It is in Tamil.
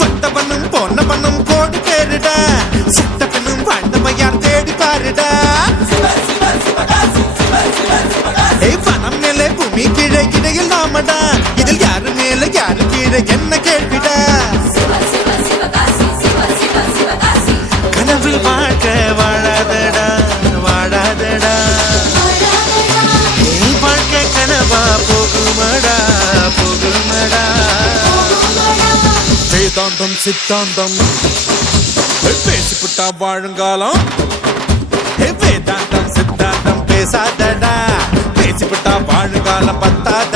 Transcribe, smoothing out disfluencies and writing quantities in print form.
சட்டப்பண்ணும் பொண்ண பண்ணும் கோடி பேருடா சட்டப்பண்ணும் வாழ்ந்தமையார் தேடி பாருடா பணம் மேலே பூமி கீழே இடையில் நாமடா இதில் யாரு மேல யாரு கீழே என்ன கேள்விடா கனவில் வாழ்க்கை வாழாதடா வாழாதடா வாழ்க்கை கனவா போகுமடா போகுமடா வேதாந்தம் சித்தாந்தம் பேசிப்புட்டா வாழுங்காலம் வேதாந்தம் சித்தாந்தம் பேசாதடா பேசிப்புட்டா வாழுங்காலம் பத்தாத